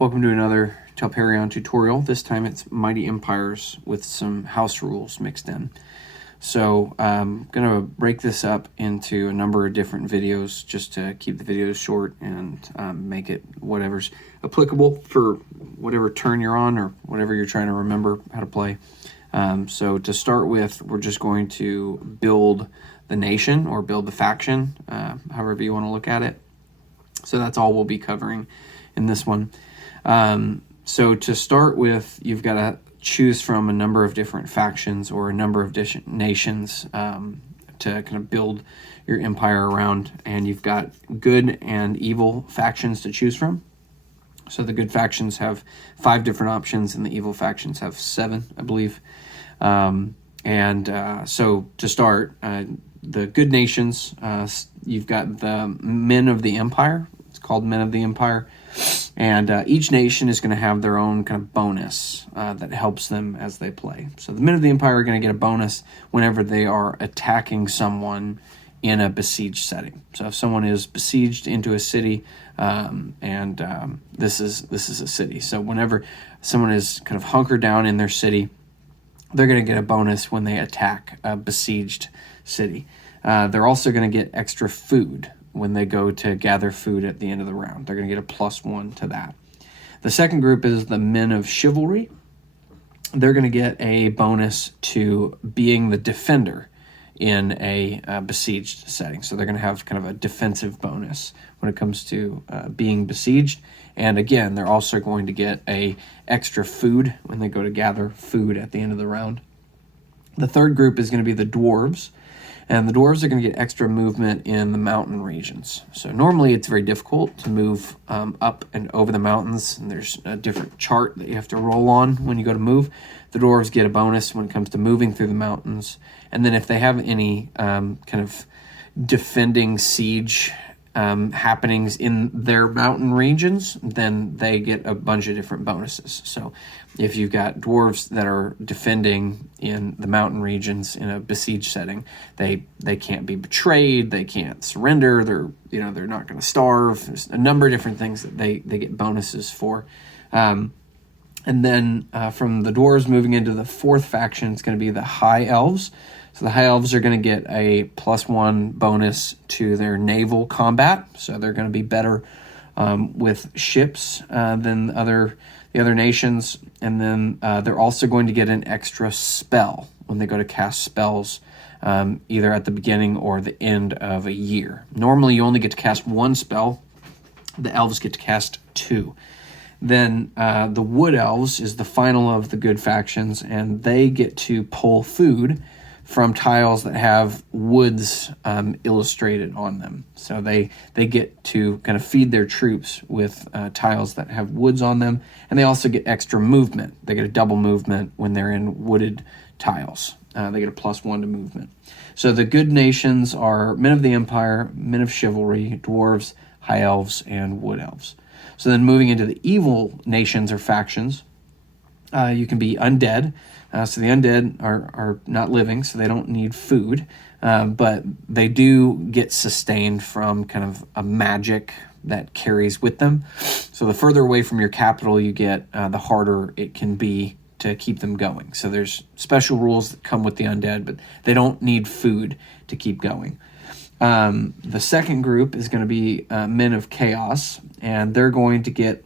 Welcome to another Telperion tutorial. This time it's Mighty Empires with some house rules mixed in. So I'm going to break this up into a number of different videos just to keep the videos short and make it whatever's applicable for whatever turn you're on or whatever you're trying to remember how to play. So to start with, we're just going to build the nation or build the faction, however you want to look at it. So that's all we'll be covering in this one. So to start with, you've got to choose from a number of different factions or a number of nations to kind of build your empire around. And you've got good and evil factions to choose from. So the good factions have 5 different options and the evil factions have 7, I believe. So to start, the good nations, you've got the Men of the Empire. It's called Men of the Empire. And each nation is going to have their own kind of bonus that helps them as they play. So the Men of the Empire are going to get a bonus whenever they are attacking someone in a besieged setting. So if someone is besieged into a city, this is a city. So whenever someone is kind of hunkered down in their city, they're going to get a bonus when they attack a besieged city. They're also going to get extra food when they go to gather food at the end of the round. They're going to get a +1 to that. The second group is the Men of Chivalry. They're going to get a bonus to being the defender in a besieged setting. So they're going to have kind of a defensive bonus when it comes to being besieged. And again, they're also going to get a extra food when they go to gather food at the end of the round. The third group is going to be the Dwarves. And the dwarves are going to get extra movement in the mountain regions. So normally it's very difficult to move up and over the mountains. And there's a different chart that you have to roll on when you go to move. The dwarves get a bonus when it comes to moving through the mountains. And then if they have any kind of defending siege happenings in their mountain regions, then they get a bunch of different bonuses. So if you've got dwarves that are defending in the mountain regions in a besieged setting, they can't be betrayed, they can't surrender, they're not going to starve. There's a number of different things that they get bonuses for. And then from the dwarves moving into the fourth faction, it's going to be the High Elves. So the High Elves are going to get a +1 bonus to their naval combat. So they're going to be better with ships than the other nations. And then they're also going to get an extra spell when they go to cast spells, either at the beginning or the end of a year. Normally you only get to cast 1 spell. The elves get to cast 2. Then the Wood Elves is the final of the good factions, and they get to pull food from tiles that have woods illustrated on them. So they get to kind of feed their troops with tiles that have woods on them, and they also get extra movement. They get a double movement when they're in wooded tiles. They get a +1 to movement. So the good nations are Men of the Empire, Men of Chivalry, Dwarves, High Elves, and Wood Elves. So then moving into the evil nations or factions, you can be undead. So the undead are not living, so they don't need food, but they do get sustained from kind of a magic that carries with them. So the further away from your capital you get, the harder it can be to keep them going. So there's special rules that come with the undead, but they don't need food to keep going. The second group is going to be Men of Chaos, and they're going to get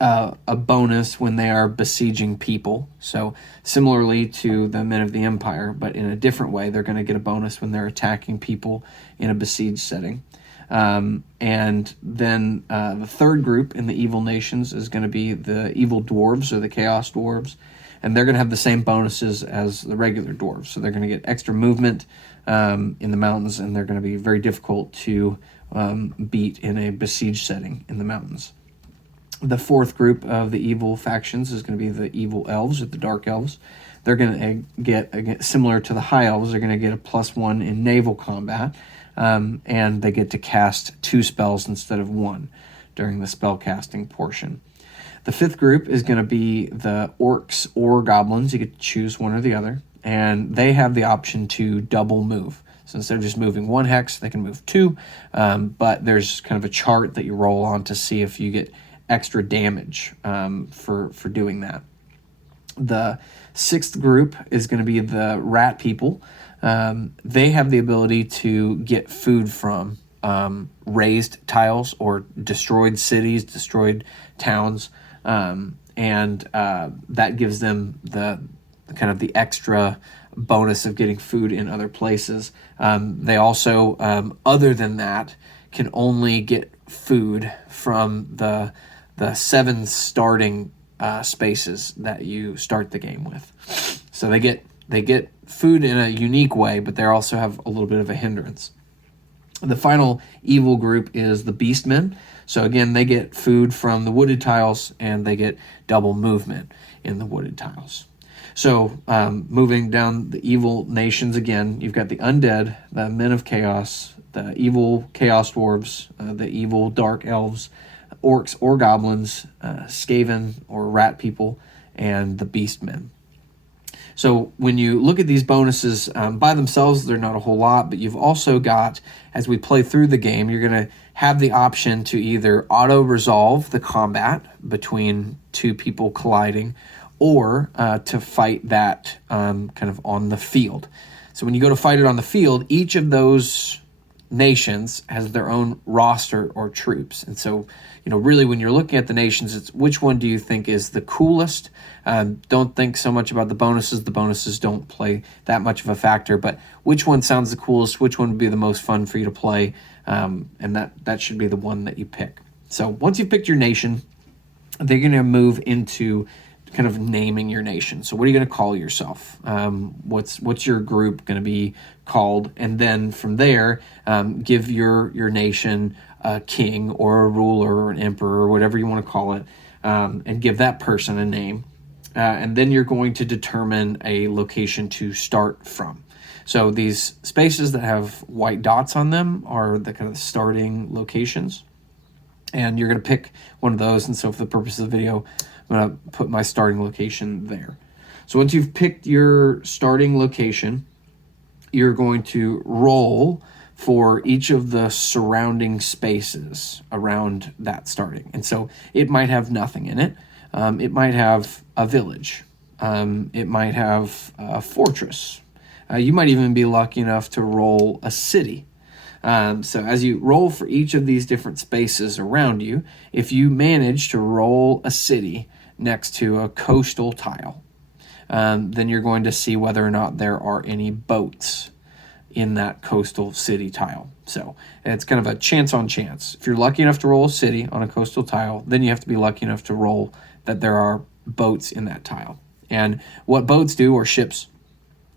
a bonus when they are besieging people. So similarly to the Men of the Empire, but in a different way, they're going to get a bonus when they're attacking people in a besieged setting. And then the third group in the evil nations is going to be the evil dwarves or the chaos dwarves, and they're going to have the same bonuses as the regular dwarves. So they're going to get extra movement in the mountains, and they're going to be very difficult to beat in a besieged setting in the mountains. The fourth group of the evil factions is going to be the evil elves or the dark elves. They're going to get similar to the high elves, they're going to get a +1 in naval combat, and they get to cast 2 spells instead of 1 during the spell casting portion. The fifth group is going to be the orcs or goblins. You get to choose one or the other, and they have the option to double move. So instead of just moving 1 hex, they can move 2, but there's kind of a chart that you roll on to see if you get extra damage for doing that. The sixth group is going to be the rat people. They have the ability to get food from raised tiles or destroyed cities, destroyed towns, and that gives them the kind of the extra bonus of getting food in other places. They also, other than that, can only get food from the 7 starting spaces that you start the game with. So they get food in a unique way, but they also have a little bit of a hindrance. The final evil group is the Beastmen. So again, they get food from the wooded tiles, and they get double movement in the wooded tiles. So moving down the evil nations again, you've got the undead, the men of chaos, the evil chaos dwarves, the evil dark elves, orcs or goblins, skaven or rat people, and the beastmen. So when you look at these bonuses by themselves, they're not a whole lot, but you've also got, as we play through the game, you're going to have the option to either auto-resolve the combat between two people colliding, or to fight that kind of on the field. So when you go to fight it on the field, each of those nations has their own roster or troops. And so, really when you're looking at the nations, it's which one do you think is the coolest? Don't think so much about the bonuses. The bonuses don't play that much of a factor, but which one sounds the coolest? Which one would be the most fun for you to play? And that should be the one that you pick. So once you've picked your nation, they're going to move into kind of naming your nation. So what are you going to call yourself? What's your group going to be called? And then from there, give your nation a king or a ruler or an emperor or whatever you want to call it, and give that person a name. And then you're going to determine a location to start from. So these spaces that have white dots on them are the kind of starting locations. And you're going to pick one of those. And so for the purpose of the video, I'm going to put my starting location there. So once you've picked your starting location, you're going to roll for each of the surrounding spaces around that starting. And so it might have nothing in it. It might have a village. It might have a fortress. You might even be lucky enough to roll a city. So as you roll for each of these different spaces around you, if you manage to roll a city next to a coastal tile, then you're going to see whether or not there are any boats in that coastal city tile. So it's kind of a chance on chance. If you're lucky enough to roll a city on a coastal tile, then you have to be lucky enough to roll that there are boats in that tile. And what boats do, or ships,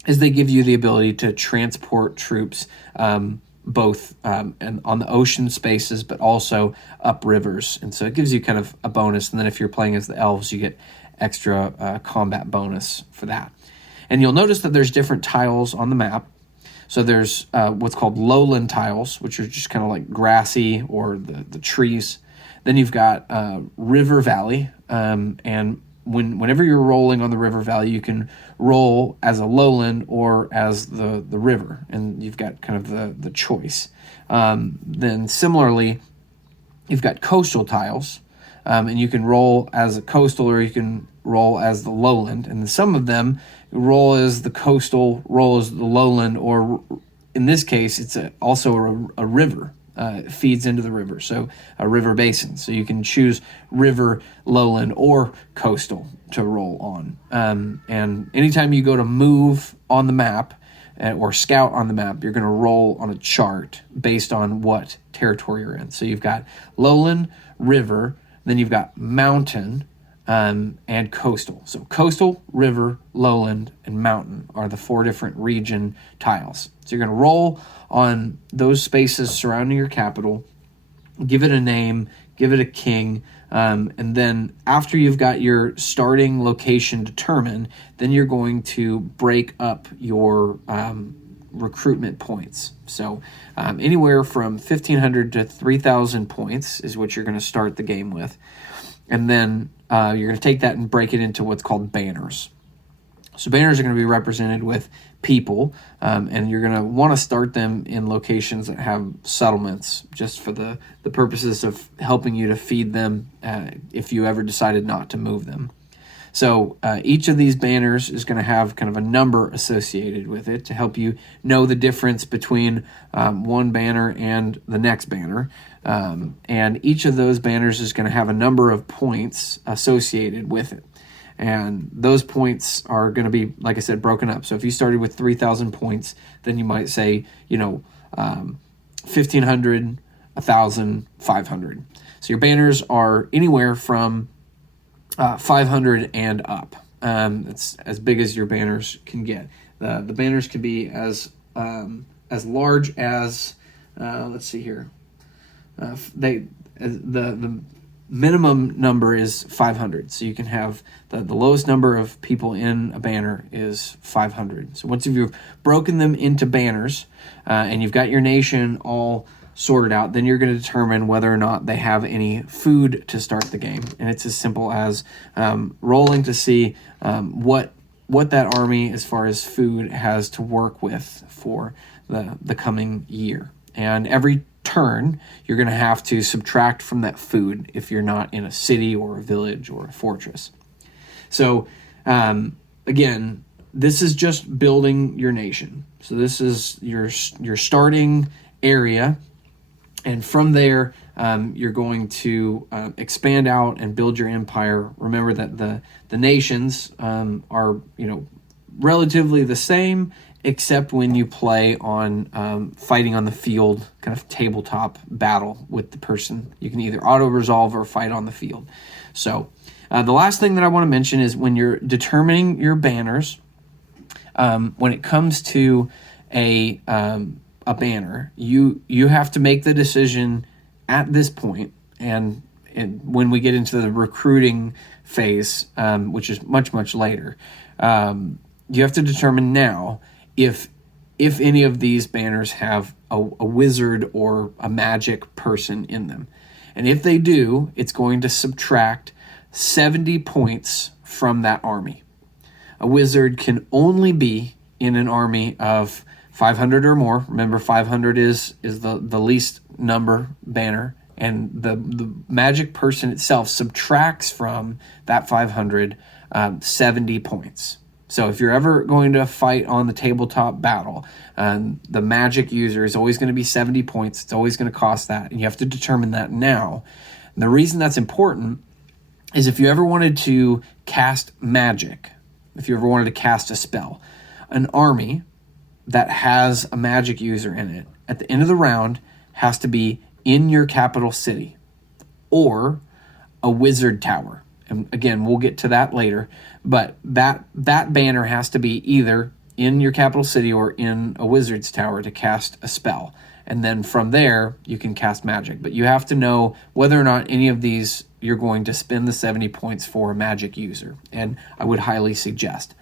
is they give you the ability to transport troops both and on the ocean spaces, but also up rivers. And so it gives you kind of a bonus. And then if you're playing as the elves, you get extra combat bonus for that. And you'll notice that there's different tiles on the map. So there's what's called lowland tiles, which are just kind of like grassy or the trees. Then you've got river valley, and whenever you're rolling on the river valley, you can roll as a lowland or as the river, and you've got kind of the choice. Then similarly, you've got coastal tiles, and you can roll as a coastal or you can roll as the lowland. And some of them roll as the coastal, roll as the lowland, or in this case, it's also a river. It feeds into the river, so a river basin. So you can choose river, lowland, or coastal to roll on. And anytime you go to move on the map or scout on the map, you're going to roll on a chart based on what territory you're in. So you've got lowland, river, then you've got mountain, and coastal. So coastal, river, lowland, and mountain are the 4 different region tiles. So you're going to roll on those spaces surrounding your capital, give it a name, give it a king, and then after you've got your starting location determined, then you're going to break up your recruitment points. So anywhere from 1,500 to 3,000 points is what you're going to start the game with. And then you're going to take that and break it into what's called banners. So banners are going to be represented with people, and you're going to want to start them in locations that have settlements, just for the purposes of helping you to feed them if you ever decided not to move them. So each of these banners is going to have kind of a number associated with it to help you know the difference between one banner and the next banner. And each of those banners is going to have a number of points associated with it. And those points are going to be, like I said, broken up. So if you started with 3,000 points, then you might say, 1,500, 1,000, 500. So your banners are anywhere from 500 and up. It's as big as your banners can get. The banners can be as large as, let's see here. The minimum number is 500. So you can have the lowest number of people in a banner is 500. So once you've broken them into banners and you've got your nation all sorted out, then you're going to determine whether or not they have any food to start the game. And it's as simple as rolling to see what that army, as far as food, has to work with for the coming year. And every turn, you're going to have to subtract from that food if you're not in a city or a village or a fortress. So again, this is just building your nation. So this is your starting area. And from there, you're going to expand out and build your empire. Remember that the nations are relatively the same, except when you play on fighting on the field, kind of tabletop battle with the person. You can either auto-resolve or fight on the field. So the last thing that I want to mention is when you're determining your banners, when it comes to a banner, you have to make the decision at this point, and when we get into the recruiting phase, which is much later, you have to determine now if any of these banners have a wizard or a magic person in them. And if they do, it's going to subtract 70 points from that army. A wizard can only be in an army of 500 or more. Remember, 500 is the least number banner, and the magic person itself subtracts from that 500 70 points. So if you're ever going to fight on the tabletop battle, the magic user is always going to be 70 points. It's always going to cost that, and you have to determine that now. And the reason that's important is if you ever wanted to cast magic, if you ever wanted to cast a spell, an army that has a magic user in it, at the end of the round, has to be in your capital city or a wizard tower. And again, we'll get to that later, but that banner has to be either in your capital city or in a wizard's tower to cast a spell. And then from there, you can cast magic. But you have to know whether or not any of these you're going to spend the 70 points for a magic user. And I would highly suggest.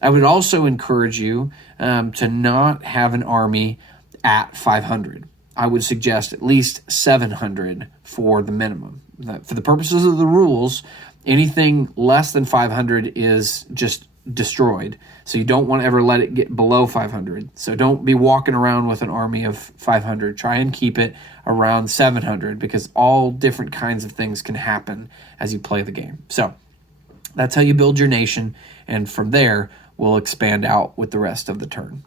I would also encourage you to not have an army at 500. I would suggest at least 700 for the minimum. For the purposes of the rules, anything less than 500 is just destroyed. So you don't want to ever let it get below 500. So don't be walking around with an army of 500. Try and keep it around 700 because all different kinds of things can happen as you play the game. So that's how you build your nation. And from there, we'll expand out with the rest of the turn.